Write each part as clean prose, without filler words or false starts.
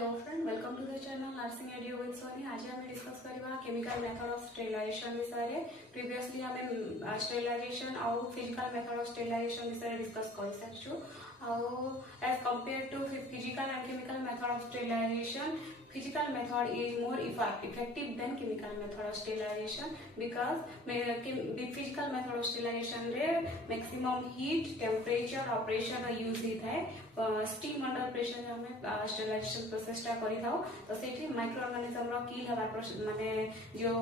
Hello friend, welcome to the channel nursing audio with Soni. आज आम discuss करबा chemical method of sterilization विषय। Previously आम स्टेरिलाइजेशन आउ फिजिकल मेथड ऑफ स्टेरिलाइजेशन विषय डिस्कस कर सारिछु। As compare to physical and chemical method of sterilization, physical method is more effective than chemical method of sterilization because physical method of sterilization रे maximum heat, temperature और pressure का use होता है। steam under pressure हमें sterilization process टा करी थाओ तो सेठी microorganism रो kill हवा माने जो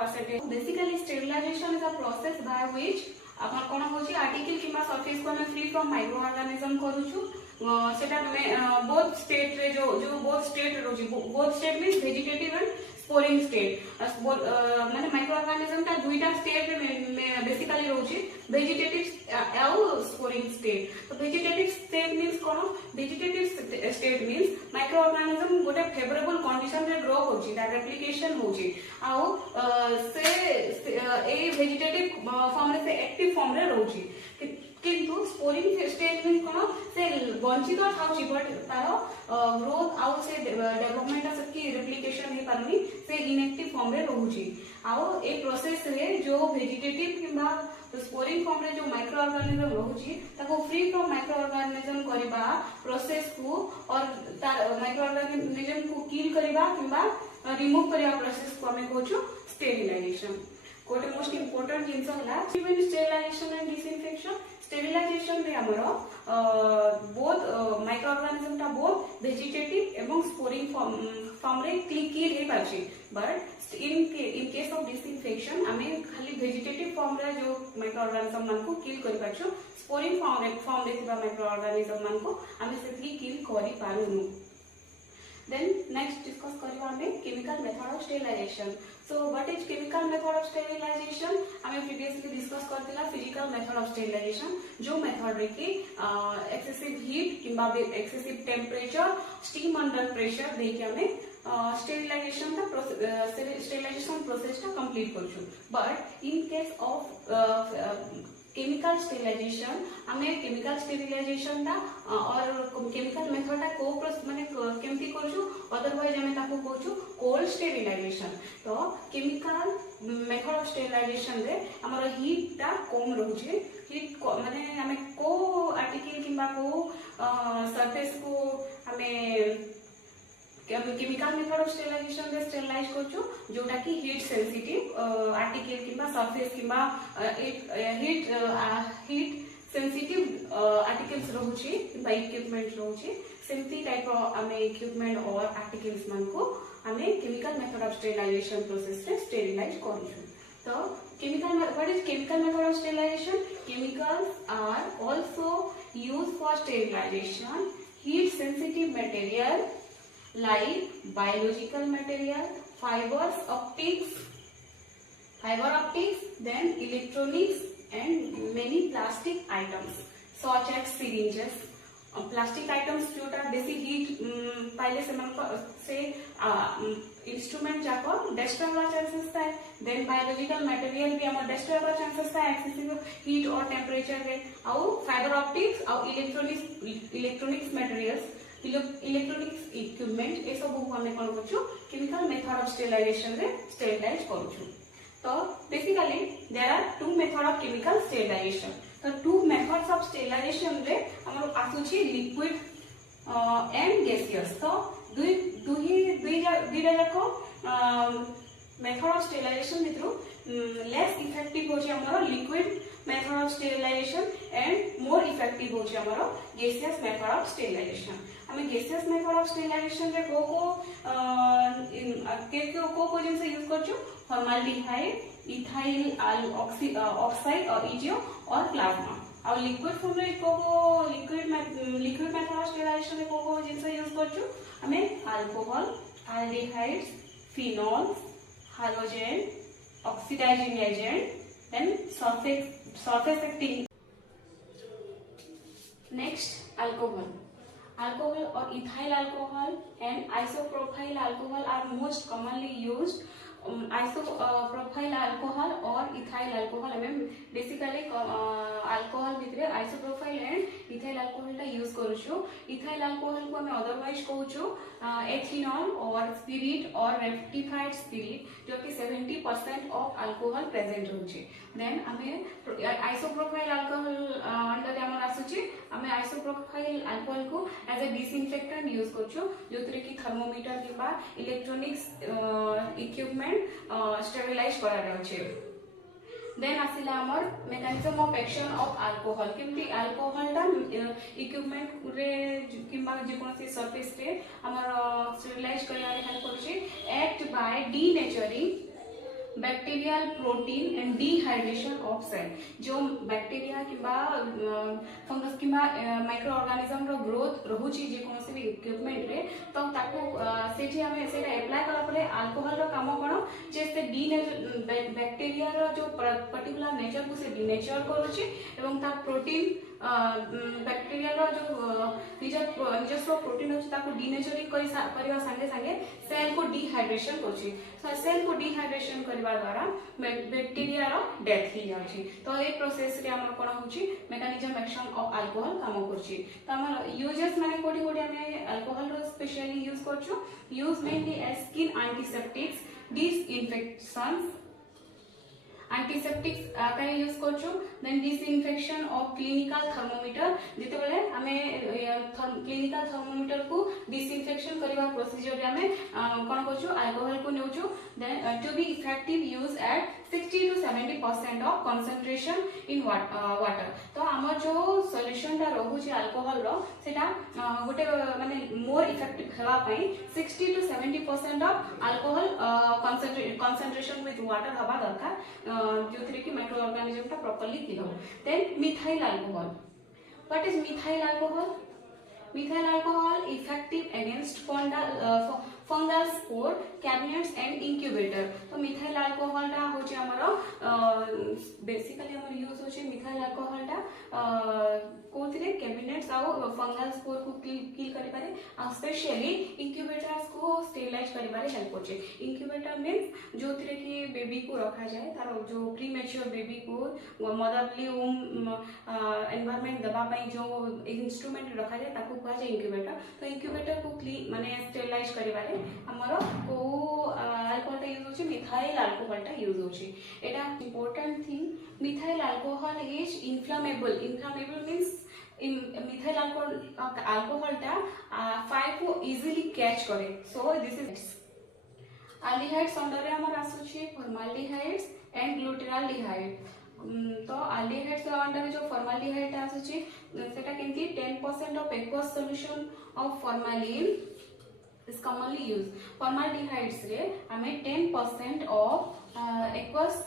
percentage। Basically sterilization is a process by which अपन कोन होची आर्टिकल किबा सरफेस को हमें फ्री फ्रॉम माइक्रोऑर्गेनिज्म करूछु। सेटा में बोथ स्टेट रे जो बोथ स्टेट रोजी both state means vegetative and sporing state. माने माइक्रोऑर्गेनिज्म का दुईटा स्टेट में बेसिकली रोजी वेजिटेटिव और स्पोरिंग स्टेट। तो वेजिटेटिव स्टेट मींस कोन? वेजिटेटिव स्टेट मींस माइक्रोऑर्गेनिज्म गोटे फेवरेबल कंडीशन रे ग्रो होची, ता रेप्लिकेशन होची आउ से ए वेजिटेटिव फॉर्म रे से एक्टिव फॉर्म रे रोची। किंतु स्पोरिंग स्टेज में कोन से वंचित थाउची बट तारो ग्रोथ आउ से डेवलपमेंट सबकी रेप्लिकेशन हे पारनी से इनएक्टिव फॉर्म रे रहूची। आउ ए प्रोसेस रे जो वेजिटेटिव किबा स्पोरिंग फॉर्म रे जो माइक्रोऑर्गेनिज्म रहूची ताको फ्री फ्रॉम माइक्रोऑर्गेनिज्म करबा प्रोसेस को और तार माइक्रोऑर्गेनिज्म को किल करबा किबा रिमूव करबा प्रोसेस को हमें कहूछु स्टेरिलाइजेशन। कोटे मोस्ट इंपोर्टेंट जिंस होला even sterilization and disinfection. Sterilization रे हमरो बोथ माइक्रोऑर्गेनिज्म ता बोथ वेजिटेटिव एवं स्पोरिंग फॉर्म रे किल हे पाछि, but in case of disinfection हमें खाली वेजिटेटिव फॉर्म रे जो माइक्रोऑर्गेनिज्म मन को किल करि पाछु, स्पोरिंग फॉर्म रे थिबा माइक्रोऑर्गेनिज्म मन को हमें सेथि किल करि पारुनु। Then next discuss करिवा हमें chemical method of sterilization. So what is chemical method of sterilization? हमें previously discuss करथिला physical method of sterilization, जो मेथड रे कि excessive heat किबा excessive temperature, steam under pressure दे के हमें sterilization process टा कंप्लीट करछु। But in case of chemical sterilization हमें chemical sterilization ता और केमिकल मेथड ता को माने केमती करछु, अदरवाइज हमें ताको कहछु कोल्ड स्टेरिलाइजेशन। तो केमिकल मेथड ऑफ स्टेरिलाइजेशन रे हमर हीट ता कम रहउछे। हीट माने हमें को आर्टिकल किबा को सरफेस को हमें केमिकल मेथड ऑफ स्टेरिलाइजेशन रे स्टेरिलाइज करछु जोटा कि हीट सेंसिटिव आर्टिकल किबा सरफेस किबा हीट सेंसिटिव आर्टिकल्स रहउछि किबा इक्विपमेंट रहउछि। सेमती टाइप हमें इक्विपमेंट और आर्टिकल्स मन को हमें chemical method of sterilization process रे स्टेरिलाइज करछु। तो chemical what is chemical method of sterilization? Chemicals are also used for sterilization heat sensitive material like biological material, fiber optics, then electronics and many plastic items such as syringes. Plastic items जोटा बेसी heat पाइले से instrument जाको destroy होगा chances था। Then biological material भी हमर destroy होगा चांसेस था एक्सेसिव हीट और टेम्परेचर रे। आउ फाइबर ऑप्टिक्स और इलेक्ट्रॉनिक्स मटेरियल्स इलेक्ट्रॉनिक्स इक्विपमेंट ए सब को हमें कोन करछु केमिकल मेथड ऑफ स्टेरिलाइजेशन रे स्टेरिलाइज करछु। तो basically there are two method of chemical sterilization. तो टू मेथड्स ऑफ स्टेरिलाइजेशन रे हमर आसुछि लिक्विड एंड गैसियस। तो दुई जाको मेथड ऑफ स्टेरिलाइजेशन मित्रु लेस इफेक्टिव होछि हमर liquid method of sterilization and more effective होछि हमर गैसियस मेथड ऑफ स्टेरिलाइजेशन। हमें गैसियस मेथड ऑफ स्टेरिलाइजेशन रे को जिनसे यूज करछु फॉर्माल्डिहाइड, इथाइल ऑक्साइड और इजियो और प्लाज्मा। और लिक्विड फॉर्म रे लिक्विड मेथड ऑफ स्टेरिलाइजेशन रे को जिनसे यूज करछु हमें alcohol, aldehydes, phenols, halogen, oxidizing agent, then surface acting. Next, alcohol or ethyl alcohol and isopropyl alcohol are most commonly used isopropyl alcohol और ethyl alcohol हमें basically alcohol भितर isopropyl and ethyl alcohol टा use करूछु। Ethyl alcohol को हमें otherwise कहूछु ethanol और spirit और rectified spirit जो कि 70% ऑफ अल्कोहल प्रेजेंट होछि। देन हमें आइसोप्रोपाइल अल्कोहल अंडर हमर आसुछि हमें आइसोप्रोपाइल अल्कोहल को एज ए डिसइनफेक्टेंट यूज करछु जोतरे कि थर्मोमीटर किबा इलेक्ट्रॉनिक्स इक्विपमेंट स्टेरिलाइज करा जाउछि। देन आसिला हमर mechanism of action of alcohol केमती अल्कोहल टा इक्विपमेंट रे किबा जे कोनसी सरफेस रे हमर स्टेरिलाइज करया रे हेल्प करछि। Act by denaturing bacterial protein and dehydration of cell जो बैक्टीरिया किबा फंगस किबा माइक्रो ऑर्गेनिज्म रो ग्रोथ रहुची जे कोनसी भी इक्विपमेंट रे तो ताको सेठी हमें सेटा अप्लाई कला परे अल्कोहल रो काम कोन जे से बैक्टीरिया रो जो पर्टिकुलर नेचर को से डिनेचर करूची एवं ता प्रोटीन बैक्टीरिया रो जो निजस्व प्रोटीन अछि ताको डिनेचरिंग करिवा संगे संगे सेल को डिहाइड्रेशन करछि। सेल को डिहाइड्रेशन करबा द्वारा बैक्टीरिया रो डेथ ही जाछि। तो ए प्रोसेस रे हमर कोन होछि मेकानिज्म एक्शन ऑफ अल्कोहल काम करछि। तो हमर यूजेस माने कोडी कोडी हमें अल्कोहल रो स्पेशली यूज करछु। Use mainly as skin antiseptics disinfections antiseptics का यूज करछु। Then disinfection of clinical thermometer जेते बेले हमें क्लिनिकल थर्मोमीटर को डिसइंफेक्शन करबा प्रोसीजर रे हमें कोन करछु अल्कोहल को नेउछु। Then to be effective use at 60 to 70% of concentration in water. तो हमर जो सॉल्यूशन टा रहूची अल्कोहल रो सेटा गोटे माने मोर इफेक्टिव हेबा पई 60 to 70% of alcohol concentration with water हबा दरकार जोथरे कि माइक्रो ऑर्गेनिज्म टा प्रॉपर्ली किल हो। Then methyl alcohol. What is methyl alcohol? Methyl alcohol effective against fungal spore, cabinets and incubator। तो मिथाइल अल्कोहल टा होची हमरो बेसिकली हमर यूज होची मिथाइल अल्कोहल टा कोथिरे कैबिनेट्स आ फंगल स्पोर को किल करि पारे आ स्पेशली इंक्यूबेटर्स को स्टेरिलाइज करि पारे हेल्प होची। इंक्यूबेटर मींस जोथिरे कि बेबी को रखा जाए तार जो प्रीमेच्योर बेबी को मदरली होम एनवायरनमेंट दबा पई जो इंस्ट्रूमेंट रखा जाए ताको कहा जाए इंक्यूबेटर। तो इंक्यूबेटर को क्लीन माने स्टेरिलाइज करि पारे हमरो को अल्कोहल टा यूज होची मिथाइल अल्कोहल टा यूज होची। एटा important thing methyl alcohol is inflammable. Inflammable means methyl alcohol टा फायर को इजीली कैच करे। So this is aldehydes under रे हमर आसुची फॉर्माल्डिहाइड्स एंड ग्लूटाराल्डिहाइड। तो अल्डिहाइड्स अंडर जो फॉर्माल्डिहाइड आसुची सेटा केंती 10% of aqueous solution of formalin is commonly used। formaldehydes रे हमें 10% of aqueous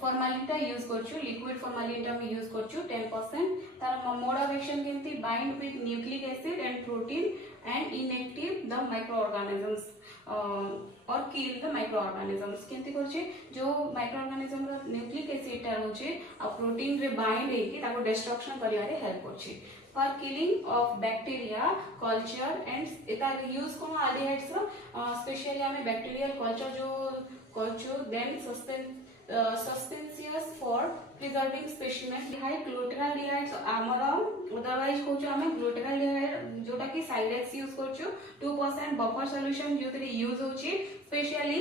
formalin टा यूज करछु। लिक्विड formalin टा हम यूज करछु 10%। तार मोड ऑफ एक्शन केंती bind with nucleic acid and protein and inactive the microorganisms और किल द माइक्रोऑर्गेनिजम्स केंती करछि जो माइक्रोऑर्गेनिजम रो न्यूक्लिक एसिड टा होछि आ प्रोटीन रे बाइंड हेकि ताको डिस्ट्रक्शन करिवारे हेल्प करछि। For killing of bacteria culture and एता यूज कोन aldehydes रो स्पेशली हमें बैक्टीरियल कल्चर जो culture then suspensions for preserving specimen. डिहाइड ग्लूटाराल्डिहाइड्स हमर अदरवाइज कहूछु हमें ग्लूटाराल्डिहाइड जोटा कि साइलेक्स यूज करछु 2% बफर सॉल्यूशन जोतरे यूज होछि स्पेशली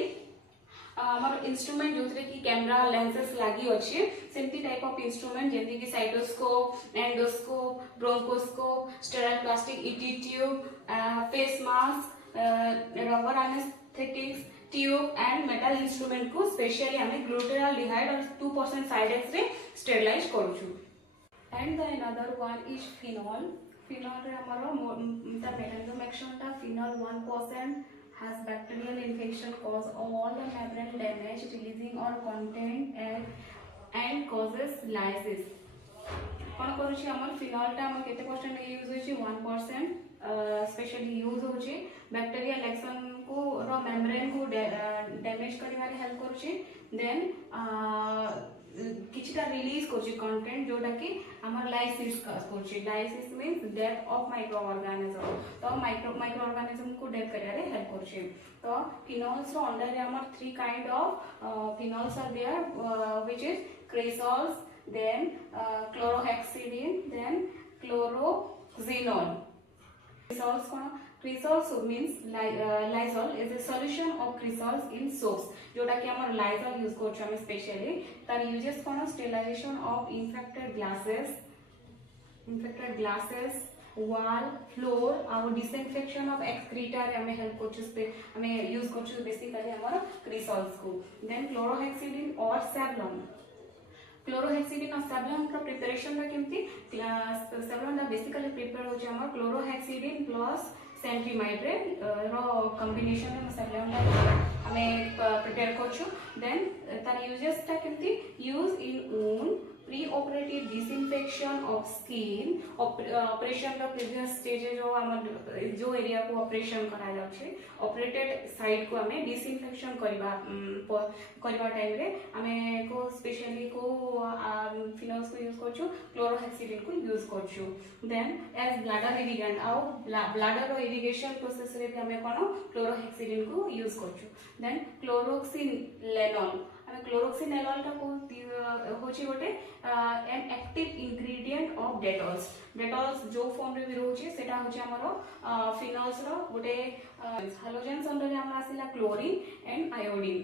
हमर इंस्ट्रूमेंट जोथरे की कैमरा लेंसेस लागी अछि सेमती टाइप ऑफ इंस्ट्रूमेंट जेंति की cytoscope endoscope bronchoscope sterile plastic ET tube face mask rubber anaesthetics tube and metal instrument को स्पेशली हमें ग्लूटाराल्डिहाइड और 2% साइडेक्स रे स्टेरिलाइज करछु। And the another one is phenol. Phenol रे हमरो द मेकानिज्म एक्शन ता phenol 1% has bacterial infection cause all the membrane damage releasing or content and causes lysis। कोन करूची हमर फिनॉल टा हम केते परसेंट यूज होची 1% स्पेशली यूज होची बैक्टीरियल एक्शन को रो मेम्ब्रेन को डैमेज करिवारे हेल्प करूची। देन किछटा रिलीज करछि कंटेंट जोटा कि हमर लाइसिस करछि lysis means death of micro organism तो माइक्रो ऑर्गेनिज्म को डेथ करिया रे हेल्प करछि तो फिनोल्स रो अंडर रे हमर three kind of phenols are there which is cresols then chlorohexidine then chloroxenol crisols crisols means lysol is a solution of crisols in soaps जोटा कि हमर lysol यूज करछ हम स्पेशली तार uses cone sterilization of infected glasses wall floor और disinfection of excreta रे हमें help करछ हमें यूज करछ बेसिकली हमर crisols को then chlorohexidine or savlon क्लोरोहेक्सिडिन और सेवलॉन का प्रिपरेशन रा केमती सेवलॉन दा बेसिकली प्रिपेयर हो जे हमर क्लोरोहेक्सिडिन प्लस सेंट्रीमाइड रे रो कॉम्बिनेशन में सेवलॉन दा हमें प्रिपेयर करछु देन तार यूजेस ता केमती use in wound pre-operative disinfection of skin operation रो प्रीवियस स्टेज जो हमर जो एरिया को ऑपरेशन करा जाउछे ऑपरेटेड साइड को हमें डिसइंफेक्शन करबा टाइम रे हमें को स्पेशली को फिनोल्स को यूज करछु क्लोरोहेक्सिडिन को यूज करछु देन एज ब्लैडर इरिगेंट आउ ब्लैडर रो इरिगेशन प्रोसेस रे भी हमें कोन क्लोरोहेक्सिडिन को यूज करछु देन क्लोरोक्सिनेलोल हमें क्लोरोक्सिनेलोल का होची गोटे an active ingredient of Dettols जो फॉर्म रे भी रहउची सेटा होची हमरो फिनोल्स रो गोटे हैलोजेन्स अंडर रे हम आसिला क्लोरीन एंड आयोडीन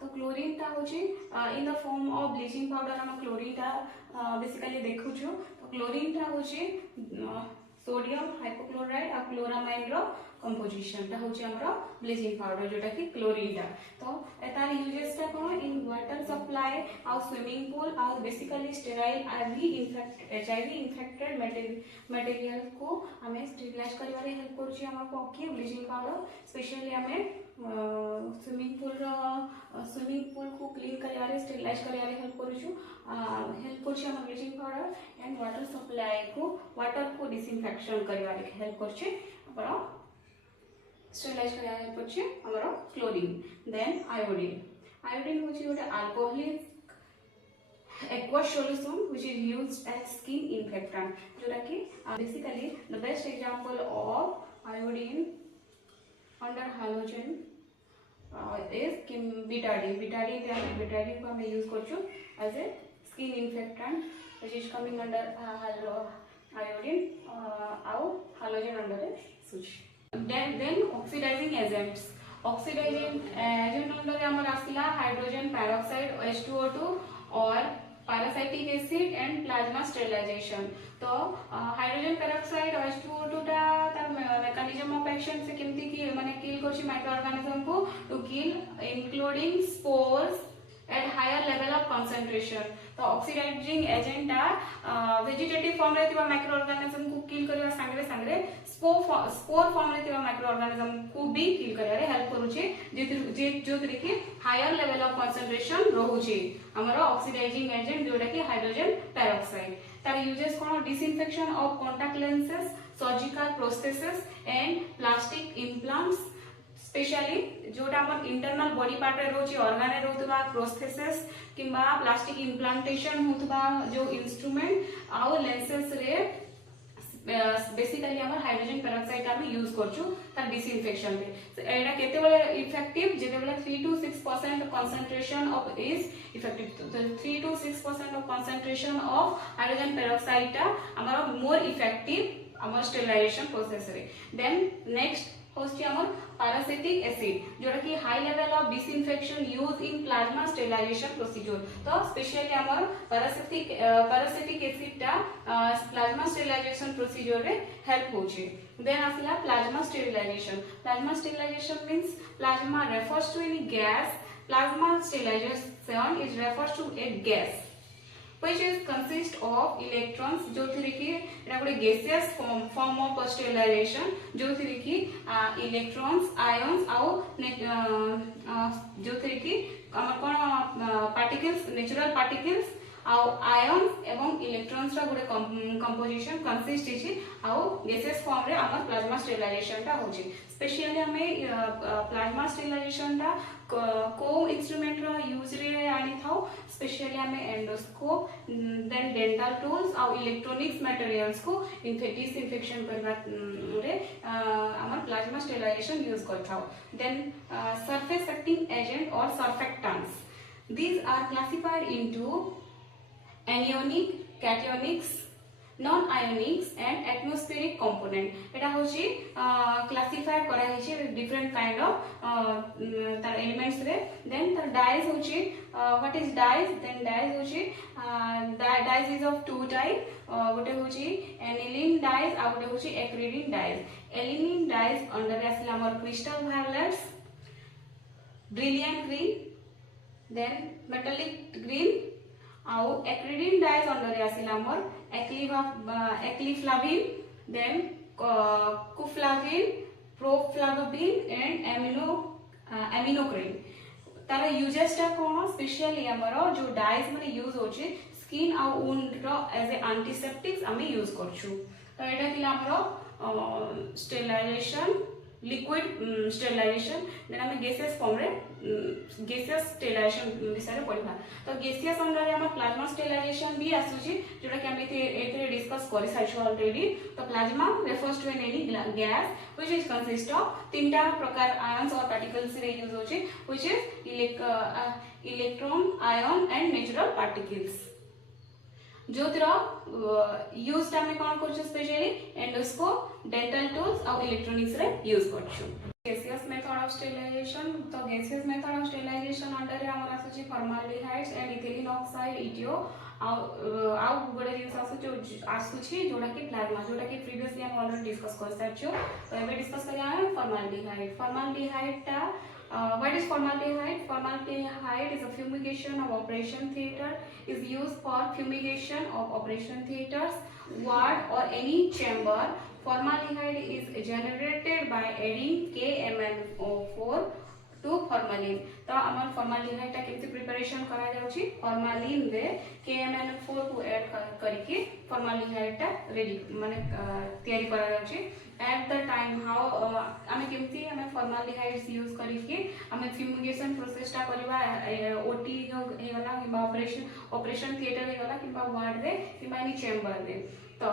तो क्लोरीन ता होची in the form of bleaching powder हम क्लोरीन ता बेसिकली देखुछु तो क्लोरीन ता होची सोडियम हाइपोक्लोराइड और क्लोरामाइन रो कंपोजिशन ता होची हमरो ब्लीचिंग पाउडर जोटा कि क्लोरीन ता तो एतार यूजेस ता कोन इन वाटर सप्लाई और स्विमिंग पूल और basically sterile HIV infected material को हमें स्टेरिलाइज करबा रे हेल्प करछि हमर पक्षी ब्लीचिंग पाउडर स्पेशली हमें स्विमिंग पूल को क्लीन करबा रे स्टेरिलाइज करबा रे हेल्प करछि हमर bleaching powder and water supply को वाटर को डिसइंफेक्शन करबा रे हेल्प करछि अपन स्टेरिलाइज करबा रे हेल्प करछि हमर क्लोरीन देन आयोडीन होछि गोटे alcoholic aqueous solution which is used as skin infectant जोटा कि basically the best example of iodine under halogen is betadine को हम use करछु as a skin infectant which is coming under iodine और halogen under a switch then oxidizing agent under हमर आसिला hydrogen peroxide H2O2 और peracetic acid and plasma sterilization तो hydrogen peroxide और H2O2 ता तार mechanism of action से केमती कि माने किल करछि माइक्रो ऑर्गेनिज्म को to kill including spores at higher level of concentration तो ऑक्सीडाइजिंग एजेंट ता वेजिटेटिव फॉर्म रे थिबा माइक्रो ऑर्गेनिज्म को किल करबा संगे स्पोर फॉर्म रे थिबा माइक्रो ऑर्गेनिज्म को भी किल करबा रे हेल्प करूची जो तरीके हायर लेवल ऑफ कंसंट्रेशन रहउची हमरो ऑक्सीडाइजिंग एजेंट जोटा कि हाइड्रोजन पेरोक्साइड तार uses cone disinfection of contact lenses surgical prosthesis and plastic implants specially जोटा हमर इंटरनल बॉडी पार्ट रे रोची ऑर्गन रे रहउतबा प्रोस्थेसिस किबा प्लास्टिक इम्प्लांटेशन होतबा जो इंस्ट्रूमेंट आउ लेंसेस रे बेसिकली हमर हाइड्रोजन पेरोक्साइड का हम यूज करछु ता डिसइंफेक्शन रे एटा केते बेले इफेक्टिव जेते बेले 3 to 6% concentration of is effective तो 3 to 6% of concentration of hydrogen peroxide ता हमर मोर इफेक्टिव हमर स्टेरिलाइजेशन प्रोसेस रे देन नेक्स्ट होस्टी हमर पैरासिटिक एसिड जोटा कि high level of disinfection use in plasma sterilization procedure तो स्पेशली हमर पैरासिटिक एसिड ता प्लाज्मा स्टेरिलाइजेशन प्रोसीजर रे हेल्प होची देन आसला plasma sterilization means plasma refers to any gas plasma sterilization is refers to a gas which is consist of electrons जो थी कि एटा गोटे गैसियस फॉर्म ऑफ स्टेरिलाइजेशन जो थी कि इलेक्ट्रॉन्स आयंस आउ जो थी कि हमर कोन पार्टिकल्स नेचुरल पार्टिकल्स आउ आयन्स एवं इलेक्ट्रॉन्स रा गुडे कंपोजिशन कंसिस्ट इछि आउ गैसेस फॉर्म रे हमर प्लाज्मा स्टेरिलाइजेशन टा होछि स्पेशली हमें प्लाज्मा स्टेरिलाइजेशन टा को इंस्ट्रूमेंट रा यूज रे आनी थाउ स्पेशली हमें एंडोस्कोप देन डेंटल टूल्स आउ इलेक्ट्रॉनिक्स मटेरियल्स को डिसइंफेक्शन करबा रे हमर प्लाज्मा स्टेरिलाइजेशन यूज करथाउ देन सरफेस एक्टिंग एजेंट और surfactants these are classified into anionic cationics non-ionics and atmospheric component eta hochi classified kara hechi different kind of tar elements re then tar dyes hochi what is dyes then dyes hochi dyes is of two type gote hochi aniline dyes ଆଉ gote hochi acridine dyes aniline dyes under asila amar crystal violets brilliant green then metallic green आउ acridine dyes under asila amar ecliflavin then cuflavin proflavin and aminocrin तार uses टा कोन specially हमरो जो dyes माने use होचे skin आ wound रो एज ए एंटीसेप्टिक्स हमें यूज करछु तो एटा थिला हमरो स्टेरिलाइजेशन लिक्विड स्टेरिलाइजेशन देन हमें गैसेस फॉर्म रे गैसियस स्टेरिलाइजेशन विषय पढ़ा तो गैसियस अंडर रे हम प्लाज्मा स्टेरिलाइजेशन भी आसुची जोटा कि हम एथे डिस्कस करि साइछो ऑलरेडी तो plasma refers to an any gas which is consist of तीनटा प्रकार आयंस और पार्टिकल्स रे यूज होची which is electron ion and natural particles जोतिर यूज टाइम में कोन करछु स्पेशली एंडोस्कोप डेंटल टूल्स और इलेक्ट्रॉनिक्स रे यूज करछु gaseous method of sterilization तो gaseous method of sterilization under रे हमर आसुची formaldehydes and ethylene oxide ETO आउ गोटे जिन आसुची जोटा कि प्लाज्मा जोटा कि प्रीवियसली हम ऑलरेडी डिस्कस कर सारछु तो एबे डिस्कस करिया हम formaldehyde टा what is formaldehyde? Formaldehyde is a fumigation of operation theatre is used for fumigation of operation theatres, ward or any chamber. Formaldehyde is generated by adding KMnO4 to formalin. तो हमर formaldehyde टा केमति preparation करा जाउची formalin रे KMnO4 को add करके formaldehyde टा ready माने तयारी करा जाउची at the time how हमें केमति हमें formaldehydes यूज करके हमें fumigation प्रोसेस टा करबा ओटी हे वाला कि ऑपरेशन थिएटर हे वाला कि वार्ड रे कि एनी चेंबर रे तो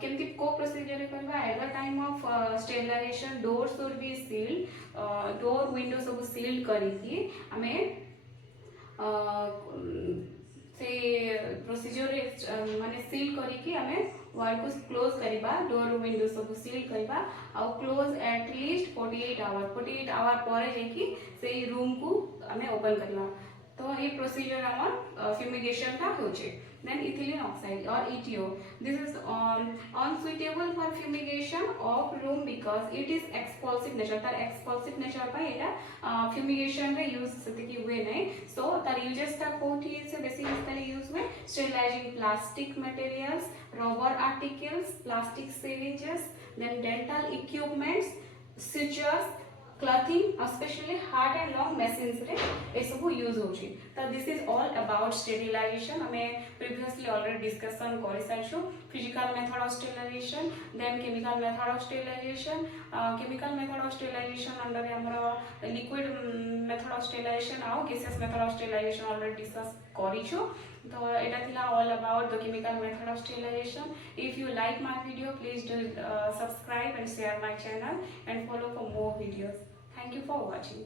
केमति को प्रोसीजर करबा at the time of sterilization door should be sealed door window सब सील्ड करके हमें से प्रोसीजर माने सील करके हमें वाल को क्लोज करबा डोर विंडो सब सील करबा आ क्लोज एट लीस्ट 48 आवर पर जेकी से रूम को हमें ओपन करबा तो ये प्रोसीजर हमर फ्यूमिगेशन का होचे then ethylene oxide or ETO this is unsuitable for fumigation of room because it is expulsive nature tar expulsive nature pa eta fumigation रे use सते की हुए नहीं so tar uses ता कोठी से बेसिक इसका यूज में sterilizing plastic materials rubber articles plastic syringes then dental equipments sutures clothing especially hard and long machines रे ए सब यूज होची तो this is all about sterilization हमें प्रीवियसली ऑलरेडी डिस्कशन करि सारछु physical method of sterilization then chemical method of sterilization chemical method of sterilization under हमर liquid method of sterilization आ gaseous method of sterilization already discuss करिछु तो एटा थिला all about the chemical method of sterilization if you like my video please do subscribe and share my channel and follow for more videos. Thank you for watching.